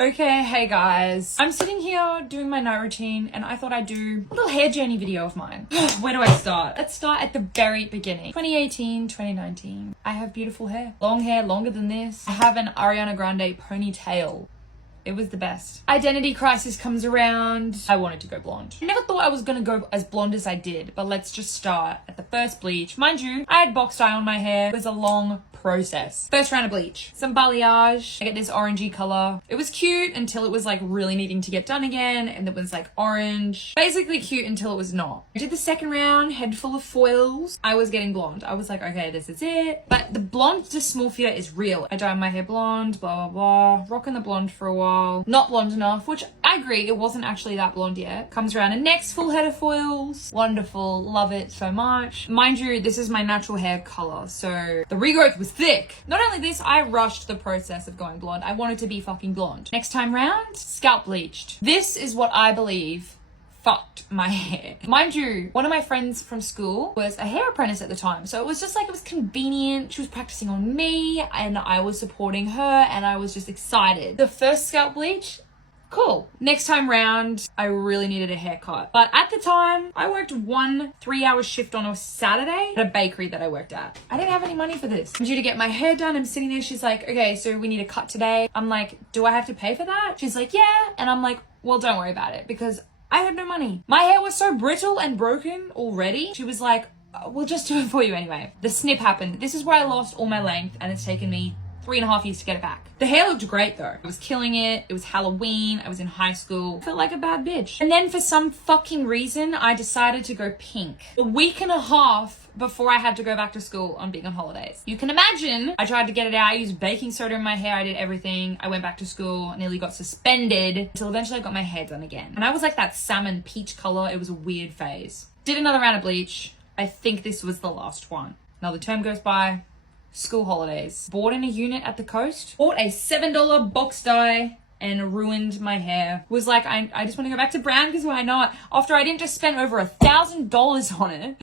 Okay, hey guys. I'm sitting here doing my night routine and I thought I'd do a little hair journey video of mine. Where do I start? Let's start at the very beginning. 2018, 2019. I have beautiful hair. Long hair, longer than this. I have an Ariana Grande ponytail. It was the best. Identity crisis comes around. I wanted to go blonde. I never thought I was gonna go as blonde as I did, but let's just start at the first bleach. Mind you, I had box dye on my hair. It was a long process. First round of bleach. Some balayage. I get this orangey color. It was cute until it was like really needing to get done again, and it was like orange. Basically cute until it was not. I did the second round, head full of foils. I was getting blonde. I was like, okay, this is it. But the blonde dysmorphia is real. I dyed my hair blonde, blah, blah, blah. Rocking the blonde for a while. Not blonde enough, which I agree, it wasn't actually that blonde yet. Comes around and next full head of foils. Wonderful. Love it so much. Mind you, this is my natural hair color, so the regrowth was thick. Not only this, I rushed the process of going blonde. I wanted to be fucking blonde. Next time round, scalp bleached. This is what I believe fucked my hair. Mind you, one of my friends from school was a hair apprentice at the time, so it was just like, it was convenient. She was practicing on me and I was supporting her and I was just excited. The first scalp bleach, cool. Next time round, I really needed a haircut. But at the time, I worked 1 3-hour shift on a Saturday at a bakery that I worked at. I didn't have any money for this. I'm due to get my hair done. I'm sitting there. She's like, okay, so we need a cut today. I'm like, do I have to pay for that? She's like, yeah. And I'm like, well, don't worry about it because I had no money. My hair was so brittle and broken already. She was like, we'll just do it for you anyway. The snip happened. This is where I lost all my length and it's taken me 3.5 years to get it back. The hair looked great though. I was killing it. It was Halloween. I was in high school. I felt like a bad bitch. And then for some fucking reason, I decided to go pink. A week and a half before I had to go back to school on being on holidays. You can imagine, I tried to get it out. I used baking soda in my hair. I did everything. I went back to school, nearly got suspended until eventually I got my hair done again. And I was like that salmon peach color. It was a weird phase. Did another round of bleach. I think this was the last one. Another term goes by. School holidays. Bought in a unit at the coast. Bought a $7 box dye and ruined my hair. Was like, I just want to go back to brown because why not? After I didn't just spend over $1,000 on it.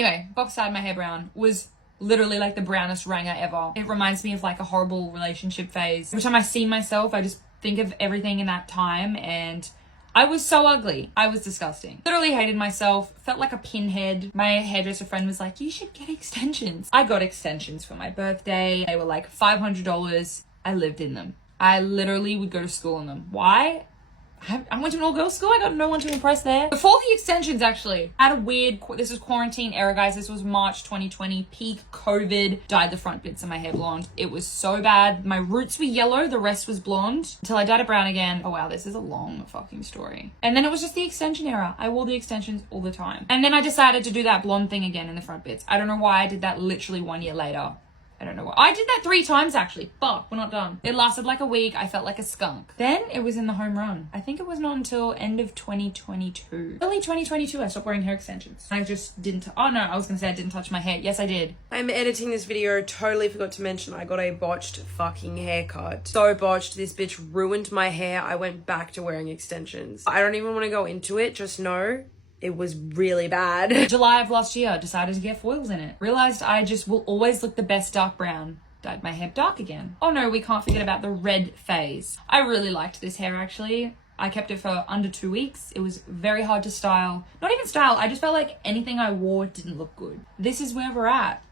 Anyway, box dyed my hair brown. Was literally like the brownest ranger ever. It reminds me of like a horrible relationship phase. Every time I see myself, I just think of everything in that time and I was so ugly. I was disgusting. Literally hated myself. Felt like a pinhead. My hairdresser friend was like, you should get extensions. I got extensions for my birthday. They were like $500. I lived in them. I literally would go to school in them. Why? I went to an all-girls school. I got no one to impress there. Before the extensions, actually, I had a weird, this was quarantine era, guys. This was March 2020, peak COVID. Dyed the front bits of my hair blonde. It was so bad. My roots were yellow. The rest was blonde until I dyed it brown again. Oh, wow. This is a long fucking story. And then it was just the extension era. I wore the extensions all the time. And then I decided to do that blonde thing again in the front bits. I don't know why I did that literally 1 year later. I don't know why. I did that 3 times actually. Fuck, we're not done. It lasted like a week. I felt like a skunk. Then it was in the home run. I think it was not until end of 2022. Early 2022, I stopped wearing hair extensions. I just didn't, oh no, I was gonna say I didn't touch my hair. Yes, I did. I'm editing this video, totally forgot to mention I got a botched fucking haircut. So botched, this bitch ruined my hair. I went back to wearing extensions. I don't even want to go into it, just know it was really bad. July of last year, decided to get foils in it. Realized I just will always look the best dark brown. Dyed my hair dark again. Oh no, we can't forget about the red phase. I really liked this hair actually. I kept it for under 2 weeks. It was very hard to style. Not even style, I just felt like anything I wore didn't look good. This is where we're at.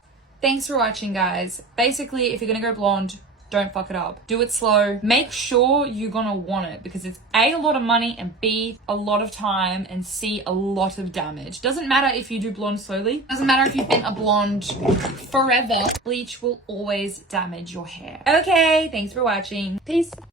Thanks for watching, guys. Basically, if you're gonna go blonde, don't fuck it up. Do it slow. Make sure you're gonna want it because it's A, a lot of money, and B, a lot of time, and C, a lot of damage. Doesn't matter if you do blonde slowly. Doesn't matter if you've been a blonde forever. Bleach will always damage your hair. Okay, thanks for watching. Peace.